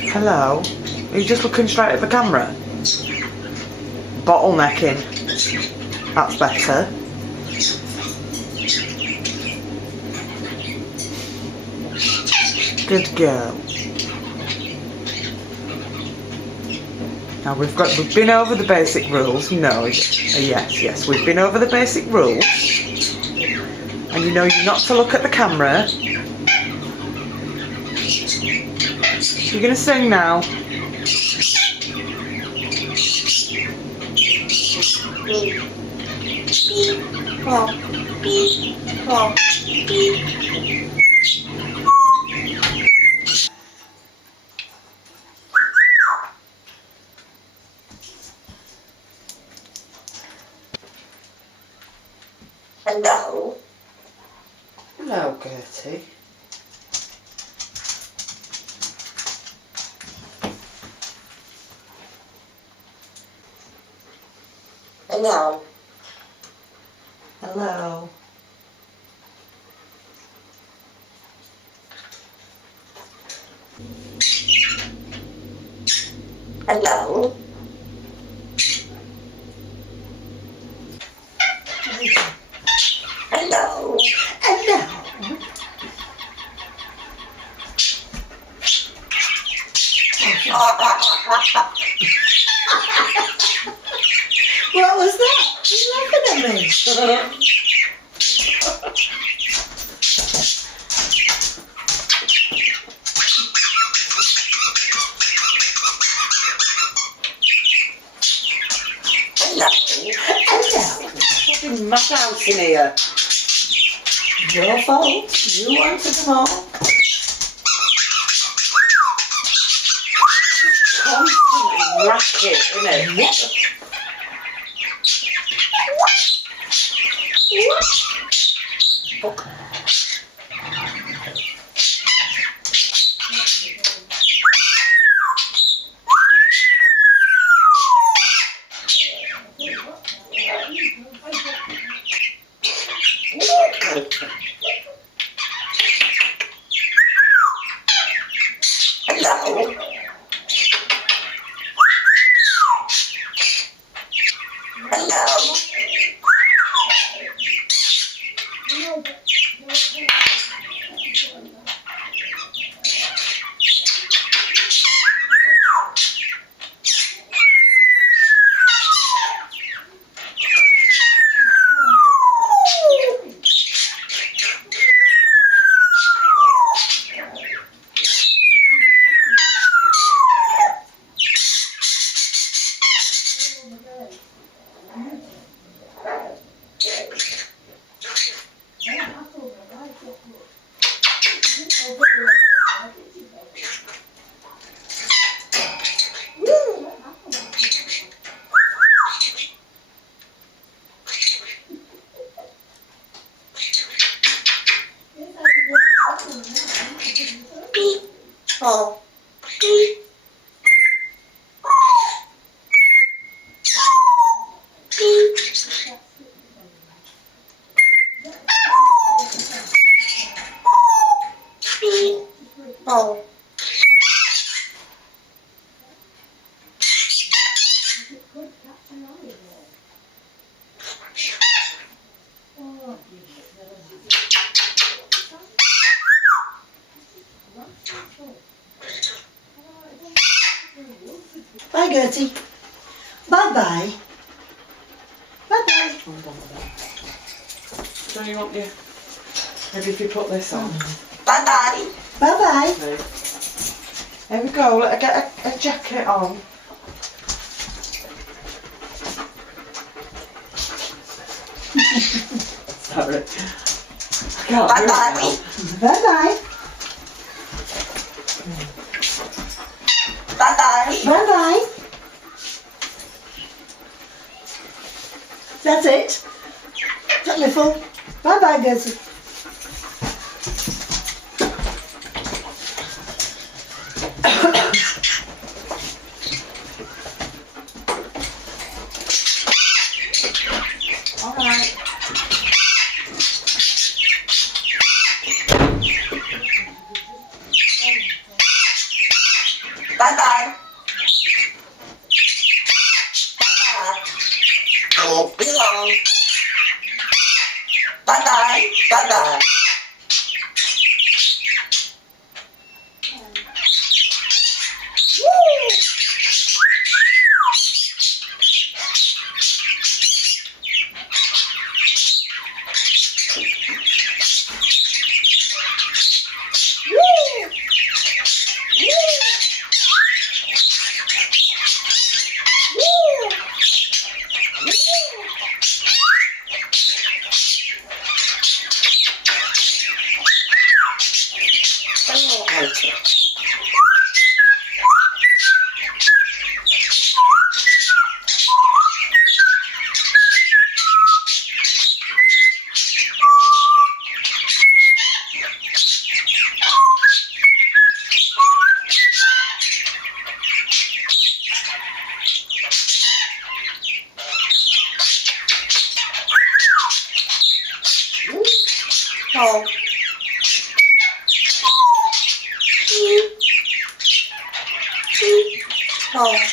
Hello? Are you just looking straight at the camera? Bottlenecking. That's better. Good girl. Now we've been over the basic rules. No, yes, we've been over the basic rules. And you know you're not to look at the camera. You're gonna sing now. Hello. Hello, Gertie. Hello. Hello. Hello. Hello. Hello. What was that? You're laughing at me. Hello. Fucking mad house in here. Your fault. You wanted them all. Constantly racket, innit? Fuck. Hello. Hello. Oh. Oh. Bye, Gertie. Bye-bye. Bye-bye. So you want your... Maybe if you put this on. Bye-bye. Bye-bye. There we go, let her get a jacket on. Sorry. I can't do it Bye-bye. Bye-bye. Bye-bye. Bye-bye. That's it. That's me full. Bye-bye, Gertie. Alright. Bye bye. I won't be long. Bye bye. Bye bye. Oh. Oh.